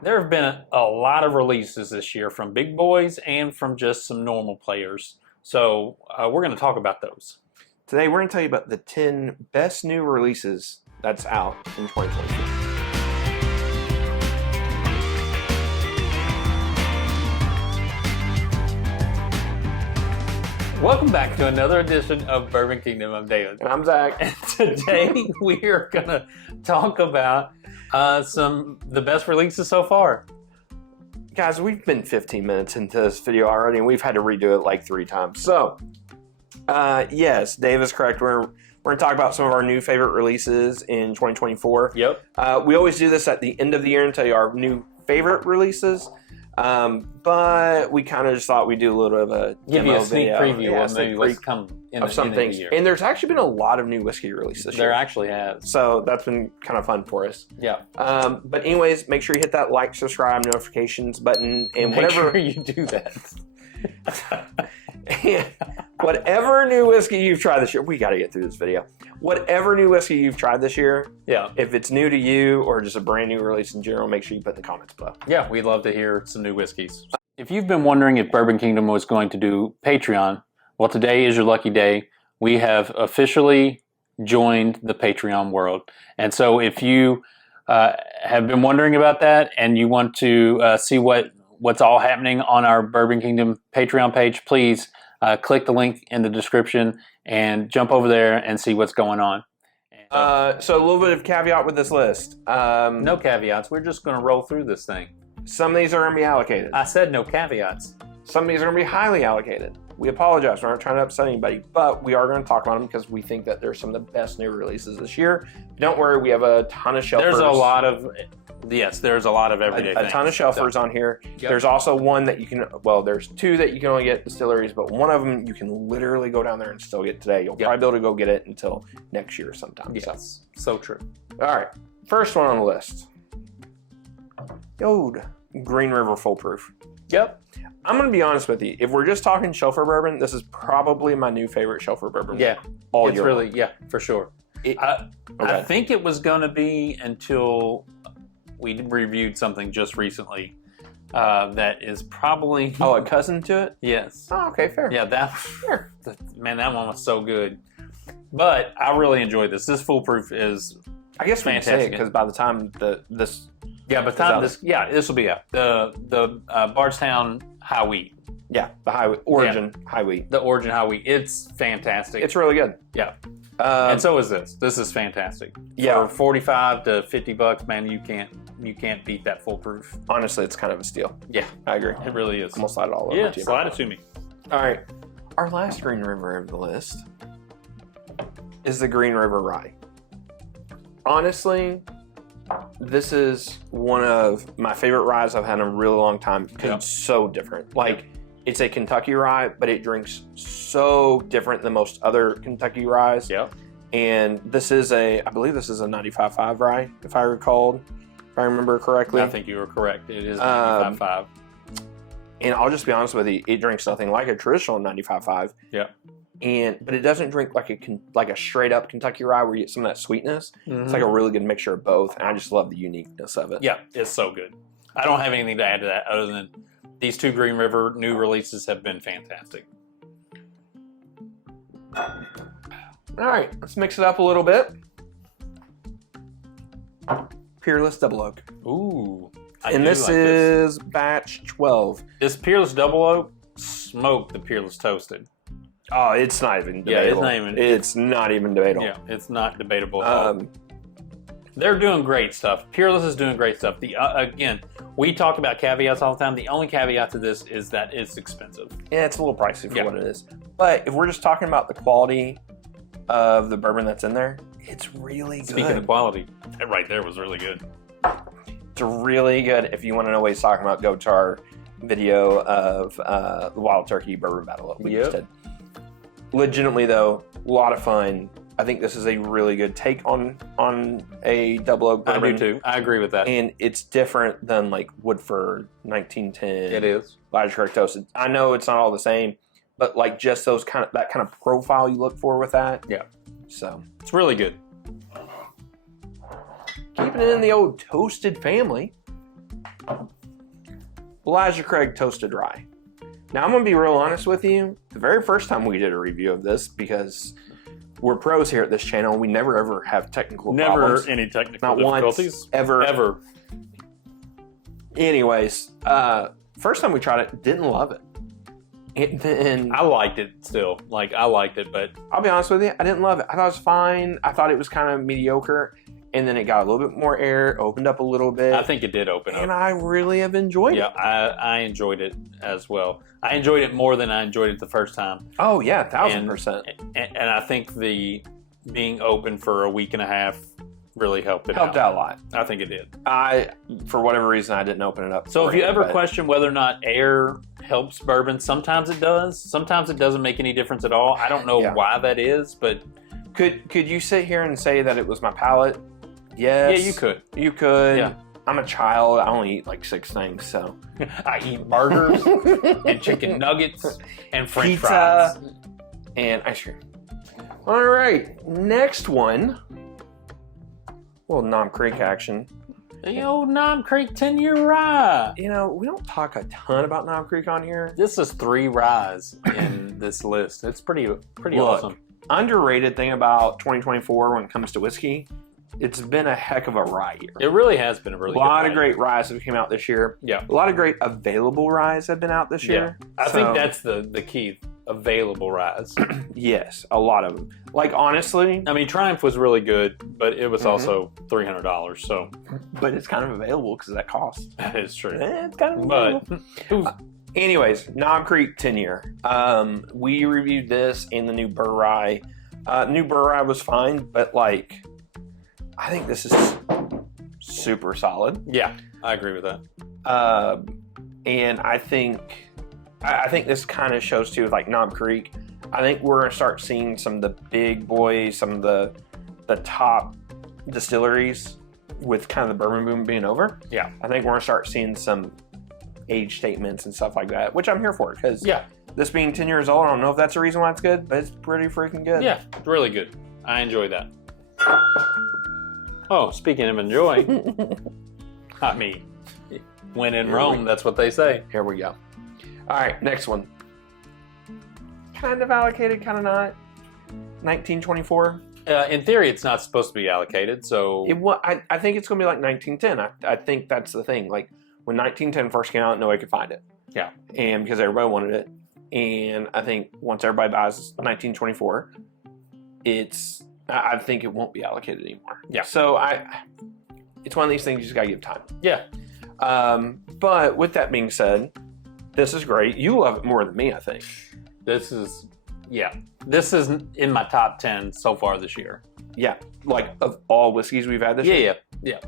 There have been a lot of releases this year from big boys and from just some normal players. So we're going to talk about those. Today we're going to tell you about the 10 best new releases that's out in 2023. Welcome back to another edition of Bourbon Kingdom. I'm David. And I'm Zach. And today we are going to talk about the best releases so far. Guys, we've been 15 minutes into this video already and we've had to redo it like 3 times. So, yes, Dave is correct. We're going to talk about some of our new favorite releases in 2024. Yep. We always do this at the end of the year and tell you our new favorite releases. But we kind of just thought we'd do a little bit of a give you a sneak preview of maybe what's come in of some things. Year. And there's actually been a lot of new whiskey releases this year. There actually has. So that's been kind of fun for us. Yeah. But anyways, make sure you hit that like, subscribe, notifications button, and make sure you do that. And whatever new whiskey you've tried this year, we got to get through this video. Whatever new whiskey you've tried this year, yeah. If it's new to you or just a brand new release in general, make sure you put in the comments below. Yeah, we'd love to hear some new whiskeys. If you've been wondering if Bourbon Kingdom was going to do Patreon, well, today is your lucky day. We have officially joined the Patreon world. And so if you have been wondering about that and you want to see what's all happening on our Bourbon Kingdom Patreon page, please click the link in the description and jump over there and see what's going on. So a little bit of caveat with this list. No caveats. We're just going to roll through this thing. Some of these are going to be allocated. I said no caveats. Some of these are going to be highly allocated. We apologize. We're not trying to upset anybody, but we are going to talk about them because we think that they're some of the best new releases this year. Don't worry, we have a ton of shelfers. There's a lot of everyday things. A ton of shelfers on here. Yep. There's also one that you can, well, there's 2 that you can only get at distilleries, but one of them you can literally go down there and still get today. You'll probably be able to go get it until next year sometime. Yes, so true. All right, first one on the list. Yod, Green River Foolproof. Yep. I'm going to be honest with you. If we're just talking shelfer bourbon, this is probably my new favorite shelfer bourbon. Yeah. All it's year really, long. yeah, for sure. I think it was going to be until we reviewed something just recently that is probably... Oh, a cousin to it? Yes. Oh, okay, fair. Yeah, that one was so good. But I really enjoyed this. This Foolproof is I guess we can say it because by the time this will be out. The Bardstown High Wheat. Yeah, the high origin high wheat. The origin high wheat. It's fantastic. It's really good. Yeah. And so is this. This is fantastic. Yeah. For $45 to $50, man, you can't beat that Foolproof. Honestly, it's kind of a steal. Yeah, I agree. It really is. I'm gonna slide it all over Yeah, to you. slide it to me. All right. Our last Green River of the list is the Green River Rye. Honestly, this is one of my favorite ryes I've had in a really long time because it's so different. Like, it's a Kentucky rye, but it drinks so different than most other Kentucky ryes. Yeah. And this is I believe this is a 95.5 rye, if I remember correctly. I think you were correct. It is 95.5. And I'll just be honest with you, it drinks nothing like a traditional 95.5. Yeah. But it doesn't drink like a straight up Kentucky rye where you get some of that sweetness. Mm-hmm. It's like a really good mixture of both, and I just love the uniqueness of it. Yeah, it's so good. I don't have anything to add to that other than these 2 Green River new releases have been fantastic. All right, let's mix it up a little bit. Peerless Double Oak. Ooh. And this is batch 12. This Peerless Double Oak smoked the Peerless Toasted. Oh, it's not even debatable. It's not even debatable. Yeah, it's not debatable at all. They're doing great stuff. Peerless is doing great stuff. Again, we talk about caveats all the time. The only caveat to this is that it's expensive. Yeah, it's a little pricey for what it is. But if we're just talking about the quality of the bourbon that's in there, it's really good. Speaking of quality, that right there was really good. It's really good. If you want to know what he's talking about, go to our video of the Wild Turkey Bourbon Battle that we just did. Legitimately though, a lot of fun. I think this is a really good take on a double oak bourbon. I do too. I agree with that. And it's different than like Woodford 1910. It is. Elaser Craig toasted. I know it's not all the same, but like just that kind of profile you look for with that. Yeah. So it's really good. Keeping it in the old toasted family, Elaser Craig Toasted Rye. Now, I'm going to be real honest with you. The very first time we did a review of this, because we're pros here at this channel, we never ever have technical problems. Never any technical Not difficulties. Once, ever. Ever. Anyways, first time we tried it, didn't love it. And then I liked it still. Like, I liked it, but I'll be honest with you, I didn't love it. I thought it was fine. I thought it was kind of mediocre. And then it got a little bit more air, opened up a little bit. I think it did open up. And I really have enjoyed it. Yeah, I enjoyed it as well. I enjoyed it more than I enjoyed it the first time. Oh, yeah, 1,000%. And I think the being open for a week and a half really helped it Helped out a lot. I think it did. For whatever reason, I didn't open it up. So if you ever question whether or not air helps bourbon, sometimes it does. Sometimes it doesn't make any difference at all. I don't know why that is, but... Could you sit here and say that it was my palate? Yes. Yeah, you could. You could. Yeah. I'm a child. I only eat like 6 things, so. I eat burgers and chicken nuggets and French Pizza fries. And ice cream. All right, next one. Well, Nom Creek action. The old Nom Creek 10-year rye. You know, we don't talk a ton about Nom Creek on here. This is 3 ryes in this list. It's pretty awesome. Underrated thing about 2024 when it comes to whiskey, it's been a heck of a rye year. It really has been a really good lot of great ryes have come out this year. Yeah. A lot of great available ryes have been out this year. I think that's the key. Available ryes. Yes, a lot of them. Like, honestly, I mean, Triumph was really good, but it was also $300. So, but it's kind of available because of that cost. That is true. It's kind of available. Anyways, Knob Creek 10-year. We reviewed this in the new Burr Rye. New Burr Rye was fine, but like, I think this is super solid. Yeah, I agree with that. And I think this kind of shows too, with like Knob Creek. I think we're gonna start seeing some of the big boys, some of the top distilleries with kind of the bourbon boom being over. Yeah, I think we're gonna start seeing some age statements and stuff like that, which I'm here for, because this being 10 years old, I don't know if that's a reason why it's good, but it's pretty freaking good. Yeah, it's really good. I enjoy that. Oh, speaking of enjoy, I mean, when in Rome, that's what they say. Here we go. All right, next one. Kind of allocated, kind of not. 1924. In theory, it's not supposed to be allocated, so... I think it's going to be like 1910. I think that's the thing. Like, when 1910 first came out, nobody could find it. Yeah. And because everybody wanted it. And I think once everybody buys 1924, I think it won't be allocated anymore. Yeah. So it's one of these things you just got to give time. Yeah. But with that being said, this is great. You love it more than me, I think. This is in my top 10 so far this year. Yeah. Like, of all whiskeys we've had this year? Yeah.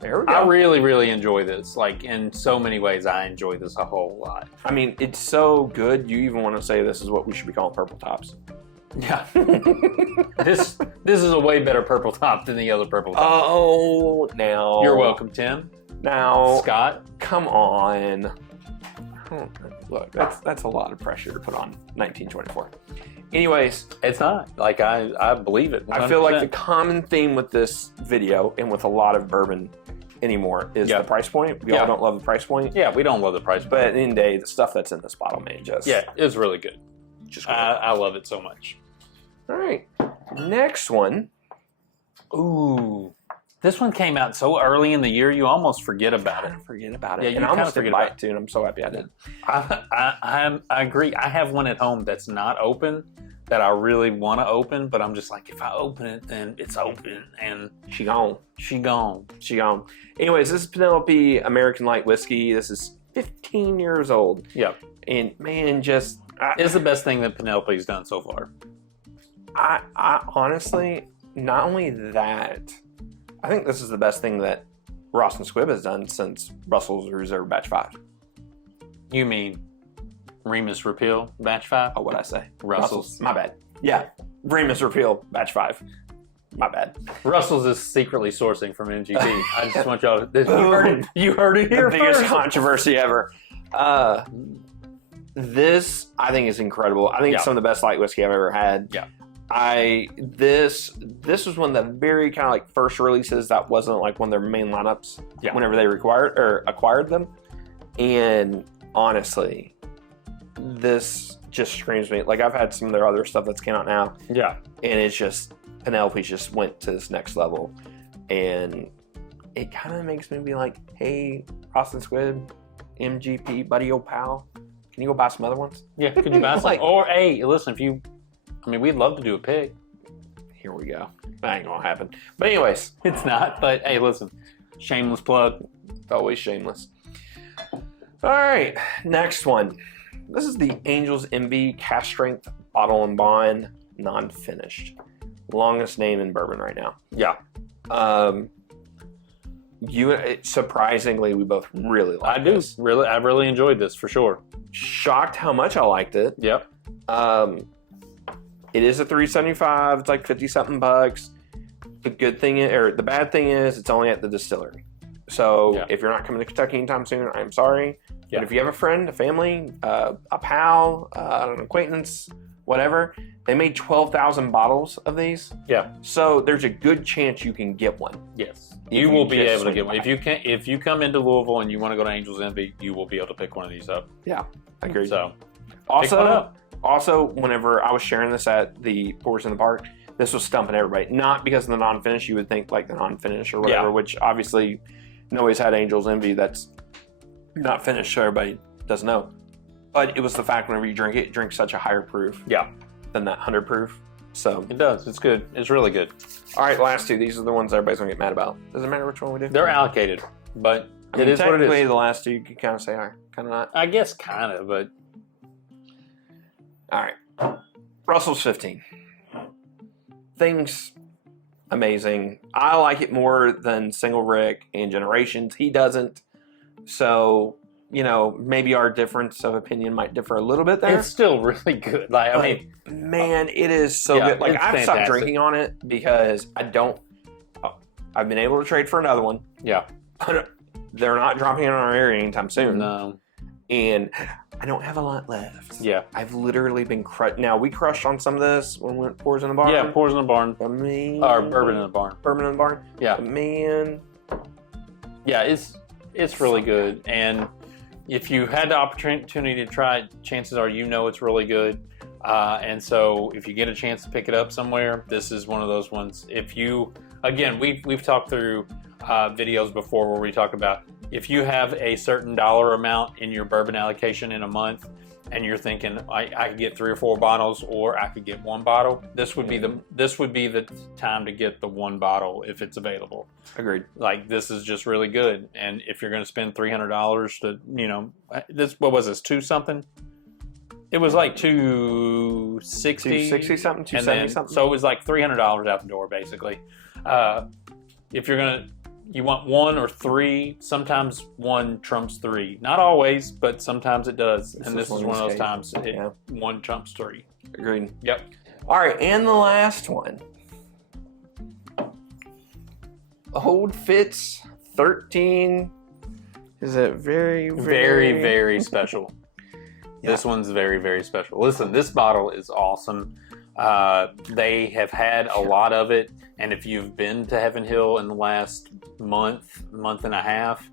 There we go. I really, really enjoy this. Like, in so many ways, I enjoy this a whole lot. I mean, it's so good, you even want to say this is what we should be calling purple tops. Yeah. This is a way better purple top than the other purple top. Oh, now. You're welcome, Tim. Now. Scott. Come on. Look, that's a lot of pressure to put on 1924. Anyways. It's not. Like, I believe it 100%. I feel like the common theme with this video and with a lot of bourbon anymore is the price point. We all don't love the price point. Yeah, we don't love the price point. But at the end of the day, the stuff that's in this bottle, man, just... Yeah, it's really good. Just I love it so much. All right. Next one. Ooh. This one came out so early in the year, you almost forget about it. Forget about it. Yeah, you and I almost forget didn't buy about it too, and I'm so happy I did. I agree. I have one at home that's not open that I really want to open, but I'm just like, if I open it, then it's open, and she gone. She gone. She gone. Anyways, this is Penelope American Light Whiskey. This is 15 years old. Yeah. And man, just... it's the best thing that Penelope's done so far. I honestly, not only that, I think this is the best thing that Ross and Squibb has done since Russell's Reserve Batch 5. You mean Remus Repeal Batch 5? Oh, what'd I say? Russell's. My bad. Yeah, Remus Repeal Batch 5. My bad. Russell's is secretly sourcing from MGP. I just want y'all to... You heard it here first. The biggest controversy ever. This, I think, is incredible. I think it's some of the best light whiskey I've ever had. Yeah. This was one of the very kind of like first releases that wasn't like one of their main lineups. Yeah. Whenever they acquired them, and honestly, this just screams me. Like I've had some of their other stuff that's came out now. Yeah. And it's just Penelope just went to this next level, and it kind of makes me be like, hey, Ross and Squid, MGP, buddy, old pal, can you go buy some other ones? Yeah, could you buy some? Or, hey, listen, we'd love to do a pick. Here we go. That ain't gonna happen. But anyways. It's not, but hey, listen, shameless plug. It's always shameless. All right, next one. This is the Angel's Envy Cast Strength Bottle and Bond non-finished. Longest name in bourbon right now. Yeah. Surprisingly, we both really like this. I really enjoyed this for sure. Shocked how much I liked it. Yep. It is a $3.75. It's like 50 something bucks. The bad thing is it's only at the distillery. So if you're not coming to Kentucky anytime soon, I'm sorry. Yeah. But if you have a friend, a family, a pal, an acquaintance, whatever, they made 12,000 bottles of these. Yeah. So there's a good chance you can get one. Yes. You will be able to get one. If you come into Louisville and you want to go to Angel's Envy, you will be able to pick one of these up. Yeah, I agree. So also, whenever I was sharing this at the Pours in the Park, this was stumping everybody. Not because of the non-finish. You would think like the non-finish or whatever, which obviously nobody's had Angel's Envy that's not finished, so everybody doesn't know. But it was the fact whenever you drink it, it drinks such a higher proof than that 100 proof. So it does. It's good. It's really good. All right, last two. These are the ones everybody's going to get mad about. Does it matter which one we do? They're allocated, but it is what it is. The last two, you could kind of say, kind of not. I guess kind of, but... All right. Russell's 15. Things amazing. I like it more than Single Rick and Generations. He doesn't. So, maybe our difference of opinion might differ a little bit there. It's still really good. Man, it is so good. Like, I've stopped drinking on it because I've been able to trade for another one. Yeah. But they're not dropping in our area anytime soon. No. And I don't have a lot left. Yeah. I've literally been crushed. Now, we crushed on some of this when we went Pours in the Barn. Yeah, Pours in the Barn. But man. Or Bourbon in the Barn. Bourbon in the Barn. Yeah. But man. Yeah, it's really good. And if you had the opportunity to try it, chances are it's really good. And so if you get a chance to pick it up somewhere, this is one of those ones. We've talked through videos before where we talk about if you have a certain dollar amount in your bourbon allocation in a month and you're thinking I could get 3 or 4 bottles or I could get 1 bottle, this would be the time to get the 1 bottle if it's available. Agreed. Like, this is just really good. And if you're going to spend $300 to, what was this, 2 something? It was like 260 something, 270 something. So it was like $300 out the door, basically. If you want 1 or 3, sometimes 1 trumps 3. Not always, but sometimes it does. And this is one of those times 1 trumps 3. Agreed. Yep. All right, and the last one. Old Fitz 13 is a very, very, very special. This one's very, very special. Listen, this bottle is awesome. They have had a lot of it, and if you've been to Heaven Hill in the last month and a half,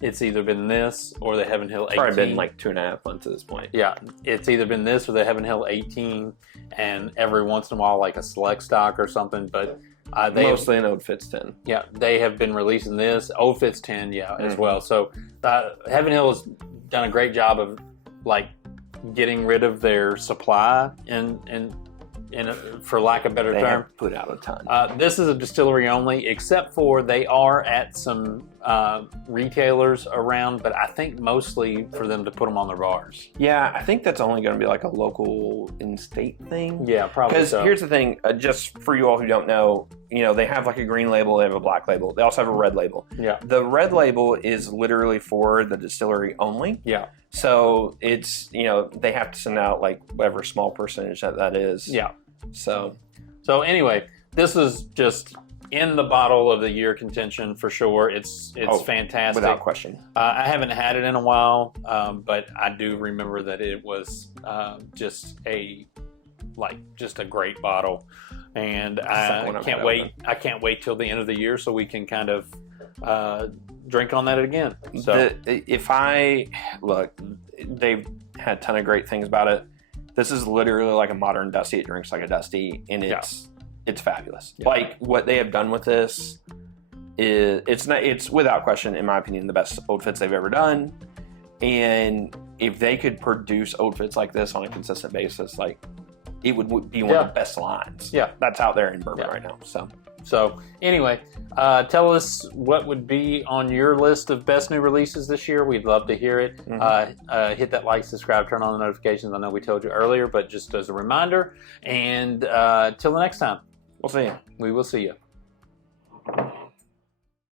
it's either been this or the Heaven Hill 18. It's probably been like 2.5 months at this point. Yeah, it's either been this or the Heaven Hill 18, and every once in a while like a select stock or something, but mostly an Old Fitz 10. Yeah, they have been releasing this. Old Fitz 10, as well. So Heaven Hill has done a great job of getting rid of their supply and for lack of a better term, put out a ton. This is a distillery only, except for they are at some retailers around, but I think mostly for them to put them on their bars. Yeah, I think that's only going to be like a local in-state thing. Yeah, probably. Because here's the thing, just for you all who don't know, they have like a green label, they have a black label, they also have a red label. Yeah. The red label is literally for the distillery only. Yeah. So it's, they have to send out like whatever small percentage that is. Yeah. So anyway, this is just in the bottle of the year contention for sure. It's fantastic. Without question. I haven't had it in a while, but I do remember that it was just a like just a great bottle, and Second one I I've can't had wait. open. I can't wait till the end of the year so we can kind of drink on that again. So They've had a ton of great things about it. This is literally like a modern Dusty. It drinks like a Dusty, and it's fabulous. Yeah. Like what they have done with this is it's without question, in my opinion, the best Old Fits they've ever done. And if they could produce Old Fits like this on a consistent basis, like it would be one of the best lines. Yeah, that's out there in bourbon right now. So anyway, tell us what would be on your list of best new releases this year. We'd love to hear it. Hit that like, subscribe, turn on the notifications. I know we told you earlier, but just as a reminder. And till the next time, We'll see you. We will see you.